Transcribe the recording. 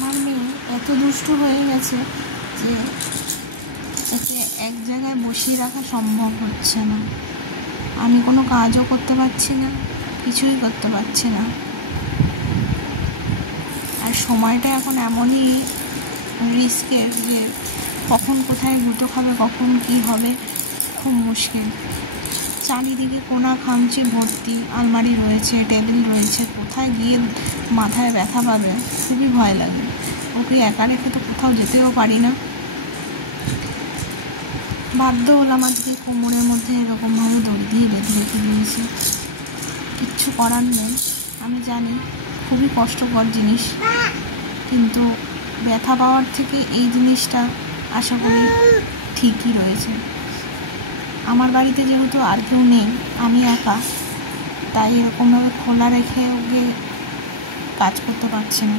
আমার মেয়ে এত দুষ্টু হয়ে গেছে যে একে এক জায়গায় বসিয়ে রাখা সম্ভব হচ্ছে না। আমি কোনো কাজও করতে পারছি না, কিছুই করতে পারছি না। আর সময়টা এখন এমনই রিস্কের যে কখন কোথায় গুঁতো খাবে, কখন কি হবে, খুব মুশকিল। চারিদিকে কোনা খামচে ভর্তি, আলমারি রয়েছে, টেবিল রয়েছে, কোথায় গিয়ে মাথায় ব্যথা পাবে খুবই ভয় লাগে। ওকে একা রেখে তো কোথাও যেতেও পারি না। বাধ্য হলাম আজকে কোমরের মধ্যে এরকমভাবে দড়ি দিয়ে বেঁধে রেখে দিয়েছি। কিচ্ছু করার নেই। আমি জানি খুবই কষ্টকর জিনিস, কিন্তু ব্যথা পাওয়ার থেকে এই জিনিসটা আশা করি ঠিকই রয়েছে। আমার বাড়িতে যেহেতু আর কেউ নেই, আমি একা, তাই এরকমভাবে খোলা রেখে ওকে কাজ করতে পারছি না।